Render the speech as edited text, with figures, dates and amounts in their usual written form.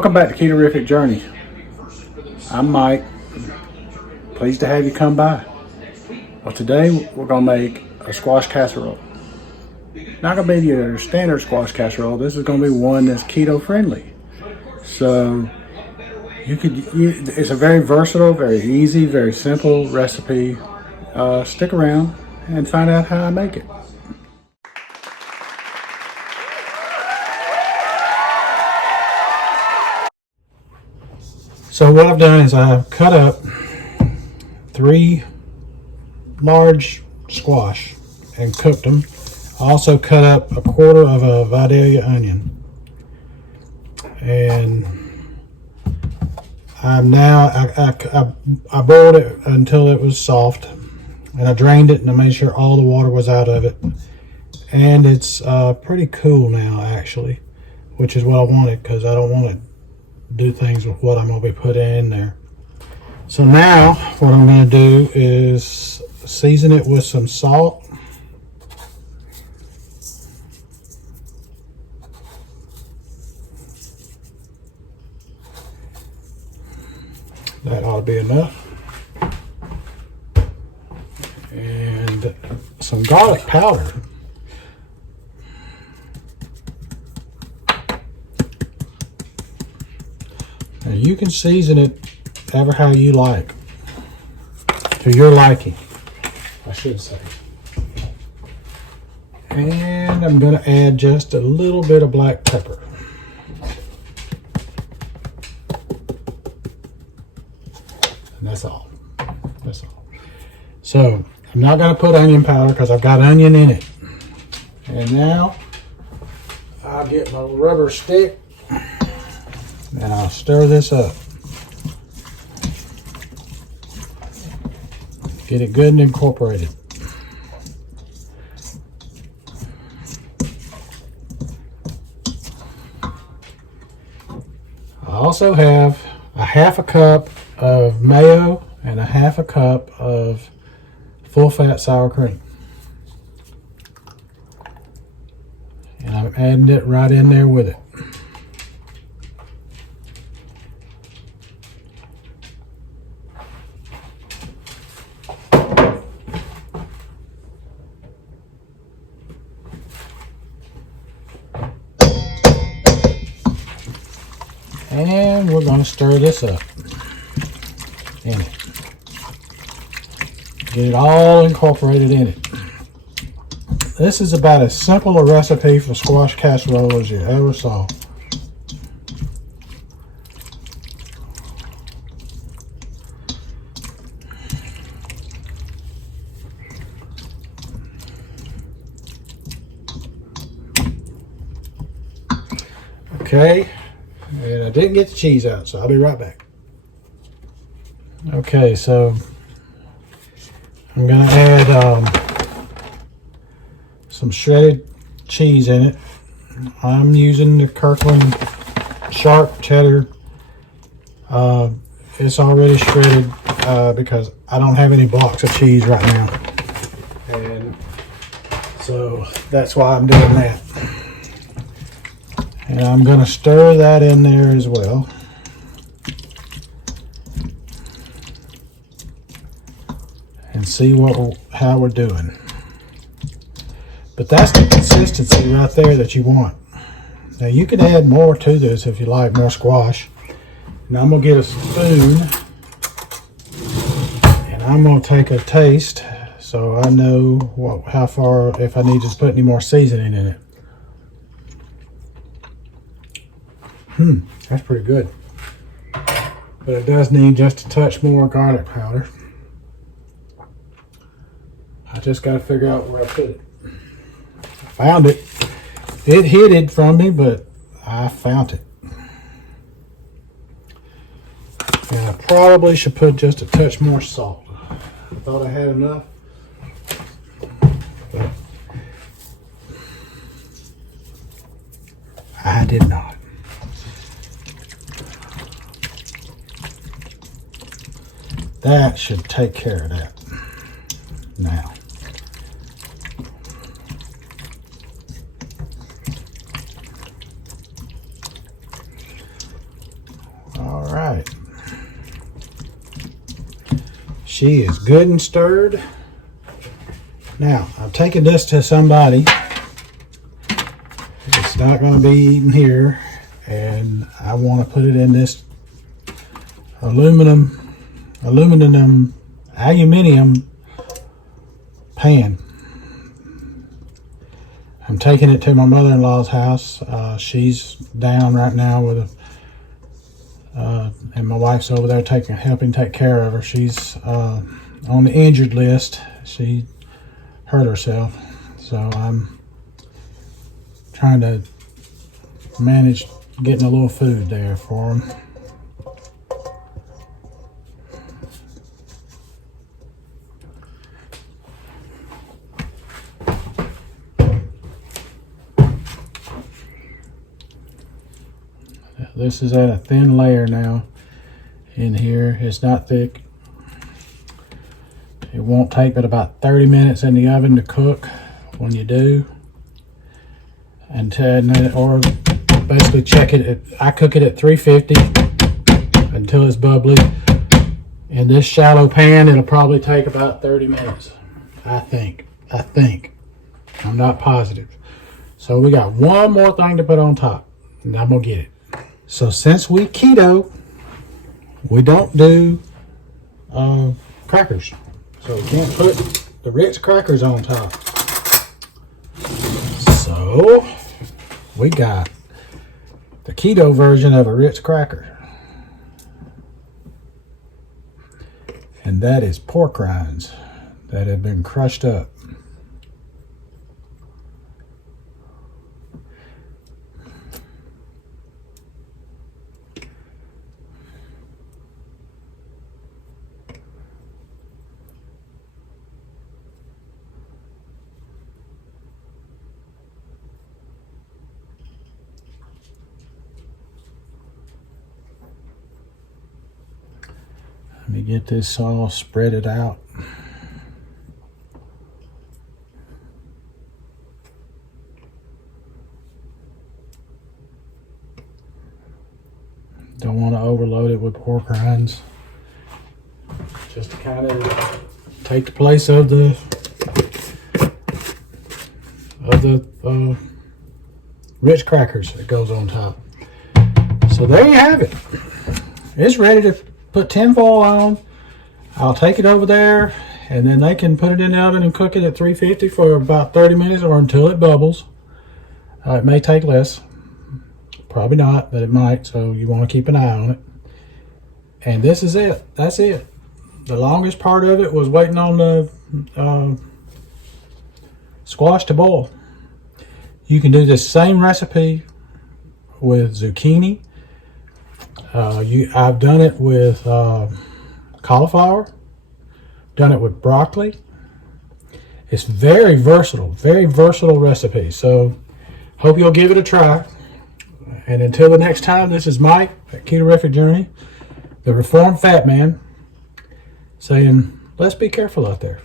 Welcome back to Ketorific Journey. I'm Mike. Pleased to have you come by. Well, today we're going to make a squash casserole. Not going to be your standard squash casserole. This is going to be one that's keto friendly. So it's a very versatile, very easy, very simple recipe. Stick around and find out how I make it. So what I've done is I've cut up 3 large squash and cooked them. I also cut up a quarter of a Vidalia onion. And I boiled it until it was soft, and I drained it and I made sure all the water was out of it. And it's pretty cool now, actually, which is what I wanted, because I don't want to do things with what I'm going to be putting in there. So now what I'm going to do is season it with some salt. That ought to be enough. And some garlic powder. Now you can season it ever how you like, to your liking, I should say. And I'm going to add just a little bit of black pepper. And that's all. That's all. So I'm not going to put onion powder because I've got onion in it. And now I'll get my rubber stick and I'll stir this up. Get it good and incorporated. I also have a half a cup of mayo and a half a cup of full fat sour cream. And I'm adding it right in there with it. And we're going to stir this up in it. Get it all incorporated in it. This is about as simple a recipe for squash casserole as you ever saw. Okay. And I didn't get the cheese out, so I'll be right back. Okay, so I'm going to add some shredded cheese in it. I'm using the Kirkland Sharp Cheddar. It's already shredded because I don't have any blocks of cheese right now. And so that's why I'm doing that. And I'm going to stir that in there as well. And see how we're doing. But that's the consistency right there that you want. Now you can add more to this if you like, more squash. Now I'm going to get a spoon. And I'm going to take a taste so I know how far, if I need to put any more seasoning in it. That's pretty good. But it does need just a touch more garlic powder. I just got to figure out where I put it. I found it. It hid it from me, but I found it. And I probably should put just a touch more salt. I thought I had enough. But I did not. That should take care of that. Now, All right. She is good and stirred. Now, I'm taking this to somebody. It's not going to be eaten here. And I want to put it in this aluminium pan. I'm taking it to my mother-in-law's house. She's down right now with and my wife's over there helping take care of her. She's on the injured list. She hurt herself, so I'm trying to manage getting a little food there for them. This is at a thin layer now in here. It's not thick. It won't take but about 30 minutes in the oven to cook when you do. Or basically check it. I cook it at 350 until it's bubbly. In this shallow pan, it'll probably take about 30 minutes. I think. I'm not positive. So we got one more thing to put on top, and I'm gonna get it. So since we keto, we don't do crackers. So we can't put the Ritz crackers on top. So we got the keto version of a Ritz cracker. And that is pork rinds that have been crushed up. Let me get this all spread out. Don't want to overload it with pork rinds. Just to kind of take the place of the Ritz crackers that goes on top. So there you have it. It's ready to put tinfoil on. I'll take it over there, and then they can put it in the oven and cook it at 350 for about 30 minutes or until it bubbles. It may take less. Probably not, but it might, so you want to keep an eye on it. And this is it. That's it. The longest part of it was waiting on the squash to boil. You can do this same recipe with zucchini. I've done it with cauliflower, done it with broccoli. It's very versatile recipe. So hope you'll give it a try. And until the next time, this is Mike at Ketorific Journey, the Reformed Fat Man, saying, let's be careful out there.